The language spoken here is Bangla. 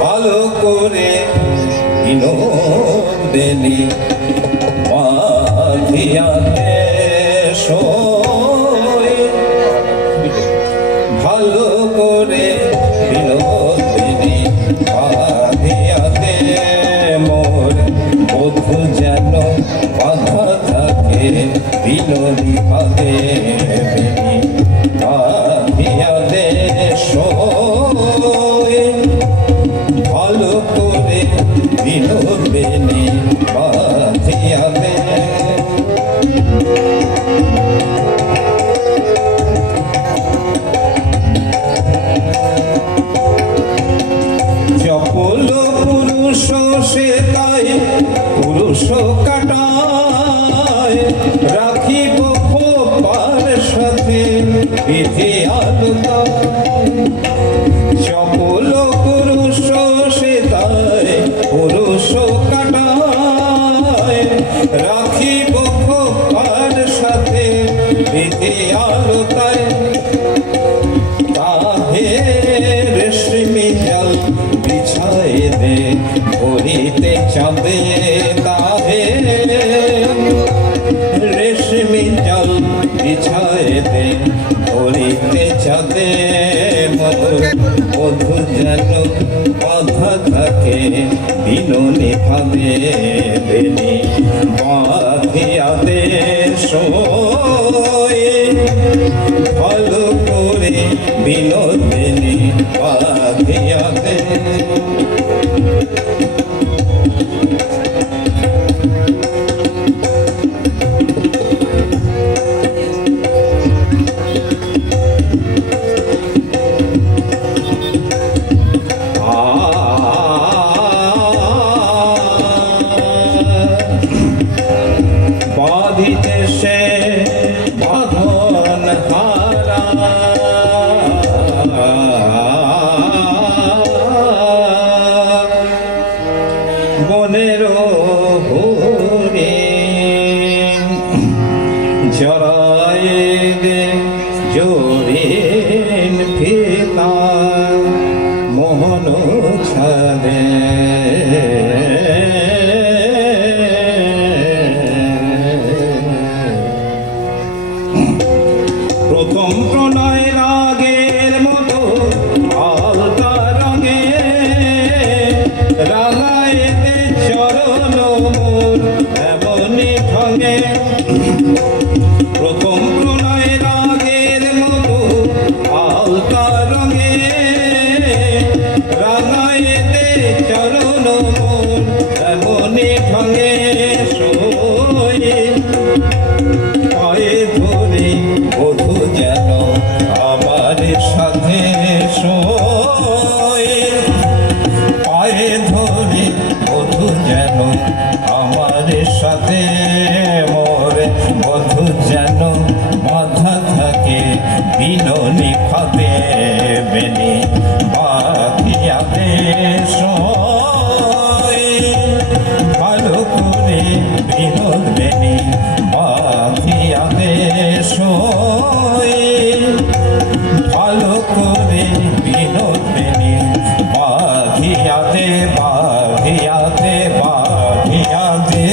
ভালো করে বিনোদিনী মাধিয়াতে ভালো করে বিনোদিনী মাধিয়াতে মোর বধূ যেন বাধা থাকে বিনোদী ভাবে মাধিয়াতে ভালো করে বিনোদিনী মাধিয়াতে চপল পুরুষ সে তাই পুরুষ কাটায় রাখিব খোপার সাথে বিধি আলতা চপল পুরুষ সে তাই পুরুষ কাটায় রাখিব খোপার সাথে বিধি আলতায় তাহে রেশমি জল বিছায় দে ভরিতে চাঁদে তাহে রেশমি জল বিছায় দে ভরিতে চাঁদে মধু যেন বাধা থাকে বিনোনি ভাবে বেনি বাঁধিয়া দে ভালো করে বিনোদিনী বাঁধিয়াতে বাঁধিতে সে বাঁধন হারা বনের হরে জরায় জোরেন ফিতা মোহন ছাদে প্রথম প্রণয় রাগের মতো আলতা রঙে রাঙাইতে চরণ মোর এমনি ঢঙে প্রথম প্রণয় রাগের মতো আলতা রঙে রাঙাইতে চরণ মোর এমনি ঢঙে পায়ে ধরে বধূ যেন আমার সাথে পায়ে ধরে বধূ যেন আমার সাথে মোরে বধূ যেন বাধা থাকে বিনোনি খাবে বেনি বাঁধিয়াতে ভালো করে বিনোদিনী বাঁধিয়াতে ভালো করে বিনোদিনী বাঁধিয়াতে বাঁধিয়াতে বাঁধিয়াতে